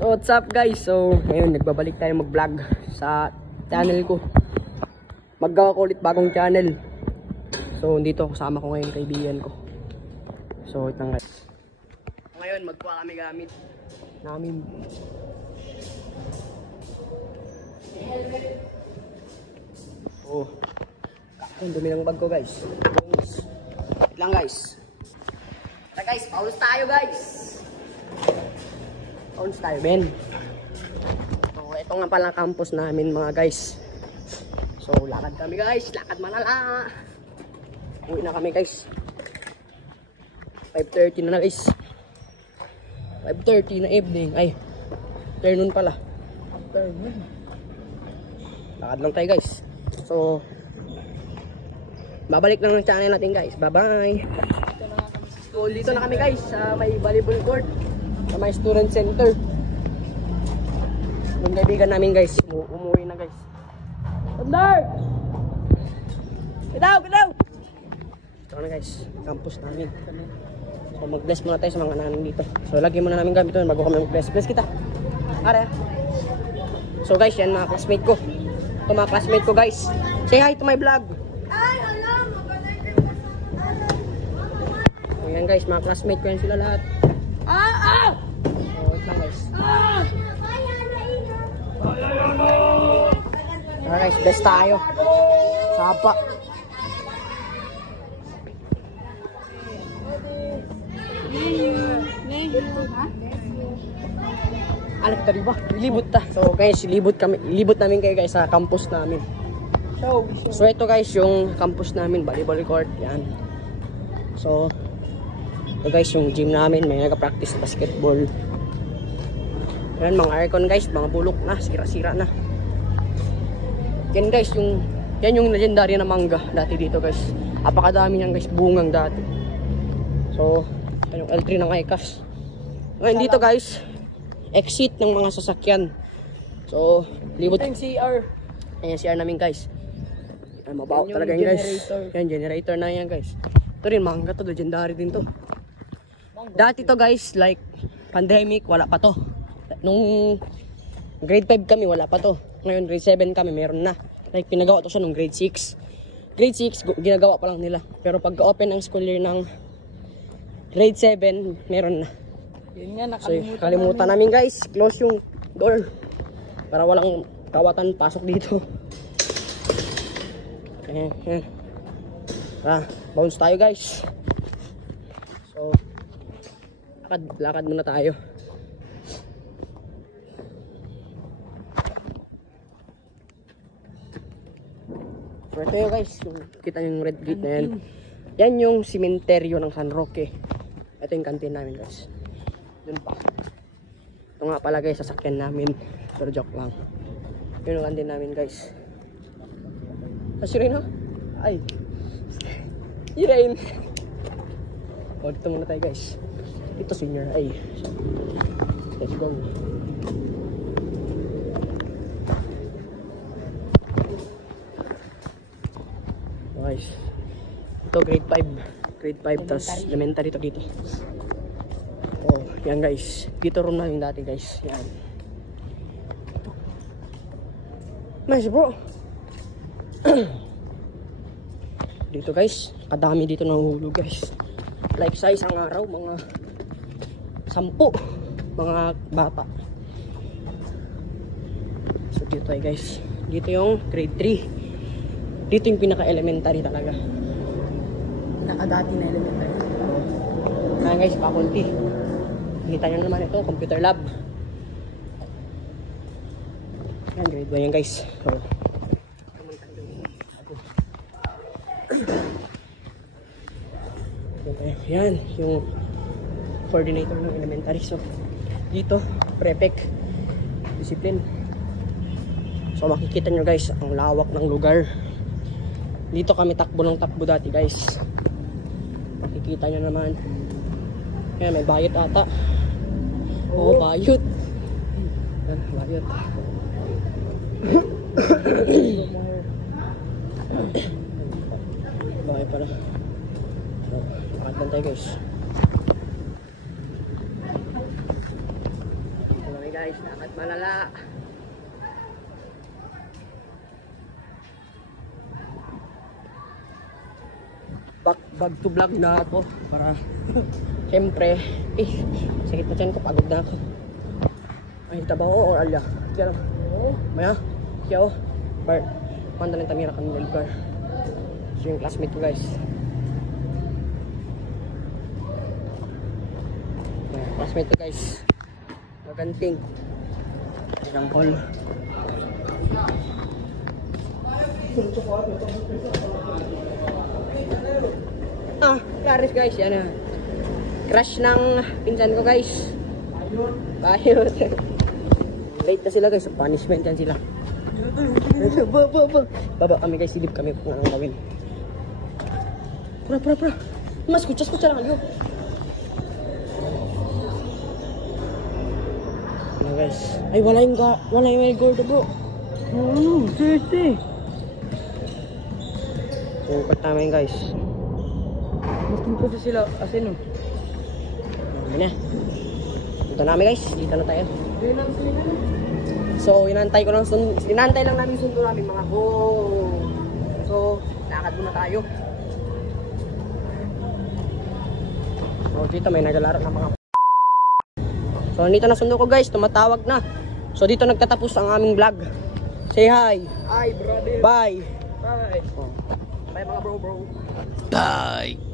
So what's up guys? So ngayon nagbabalik tayo mag-vlog sa channel ko. Maggawa ko ulit bagong channel. So dito kasama ko ngayon kaibigan ko. So ito guys. Ngayon magkuha kami gamit namin. Oh. Ang dumi ng bag ko guys. Wait lang guys. Tara guys, paulos tayo guys. Paulos tayo Ben. So ito nga pala campus namin mga guys. So lakad kami guys, lakad manala. Uwi na kami guys. 5:30 na guys. 5:30 na evening. Ay, afternoon pala. Afternoon. Lakad lang tayo guys. So babalik lang ng channel natin guys. Bye bye. So dito na kami guys sa may volleyball court, sa may student center. Yung kaibigan namin guys umuwi na guys. Thunder! Get out! Get out! Ito na guys, campus namin. So mag-bless muna tayo sa mga nanin dito. So lagi muna namin gamit ito bago kami mag-bless. Bless kita. Are. So guys, yan mga classmate ko. Ito mga classmate ko guys. Say hi to my vlog. Ayan guys, mga classmate ko yan sila lahat. So wait lang guys. Tara guys, bless tayo. Sapa. Anak tadi ba? Libot ta. So guys, libot namin kayo guys sa campus namin. So ito guys yung campus namin, volleyball court, yan. So ito guys yung gym namin, may nagpa-practice basketball. Yan mga aircon guys, mga bulok na, sira-sira na. Yan guys yan yung legendary na mangga dati dito guys. Apakadami niyan guys, bungang dati. So yan yung L3 ng ICAS. Ngayon dito guys, exit ng mga sasakyan. So libot yung CR. Ayan CR namin guys. Ay, mabaho talaga yan guys. Yan generator na yan guys. Ito rin mangga to, legendary din to. Dati to guys, like pandemic, wala pa to. Nung grade 5 kami, wala pa to. Ngayon grade 7 kami, meron na. Like pinagawa to siya nung grade 6. Grade 6, ginagawa pa lang nila. Pero pag-open ng school year ng grade 7, meron na. Yun nga, nakalimutan namin guys. Close yung door. Para walang kawatan pasok dito. Ayan. Bounce tayo guys. So lakad muna tayo. So ito yun guys, kita yung red gate na yan. Yan yung simenteryo ng San Roque. Ito yung kantin namin guys. Dun pa. Ito nga pala guys, sasakyan namin. Pero joke lang. Yun yung kantin namin guys. Si Rain ha? Ay. Si Rain. O dito muna tayo guys. Ito senior ay. Let's go. Guys. Ito grade 5. Grade 5 tas elementary to dito. Oh, yan guys. Dito room namin dati guys. Yan. Nice bro. Dito guys, kadami dito nahuhulog guys. Like sa isang araw, mga 10 mga bata. So dito tayo guys. Dito yung grade 3. Dito yung pinaka-elementary talaga. Pinaka-dati na elementary. Kaya guys, faculty. Kita nyo naman ito, computer lab. Yan, grade 1 yan guys. So, yan, yung coordinator ng elementary. So, dito, prefect, discipline. So, makikita nyo guys, ang lawak ng lugar. Dito kami takbo ng takbo dati guys. Makikita nyo naman. Yan, may bayot ata. Oo, bayot. Yan, bayot. Bakit pala. Bakit lang tayo guys. guys, lakad malala. Back to vlog na ako para siyempre sakit na tiyan ko, pagod na ako. Ay tabaho or alya kaya lang maya kaya bar manda lang tamira kami ng lugar. So yung classmate ko guys, classmate ko guys, maganting example. Clarice guys, yan na. Crush ng pinsan ko guys. Bayot. Late na sila guys, so punishment yan sila. Baba kami guys, silip kami kung anong gawin. Pura. Mas kuchas lang alyo. Yan guys. Ay wala yung gordo bro. Seriously. So pagtama yun guys. Mas timpo sila asin, no? Ano na? Punta namin guys, dito na tayo. So, inantay lang namin sundo namin mga ko. So, lakad muna tayo. So, dito may nagalaro ng mga so, dito na sundo ko guys, tumatawag na. So, dito nagtatapos ang aming vlog. Say hi. Hi, brother. Bye. Bye. Bye mga bro. Bye.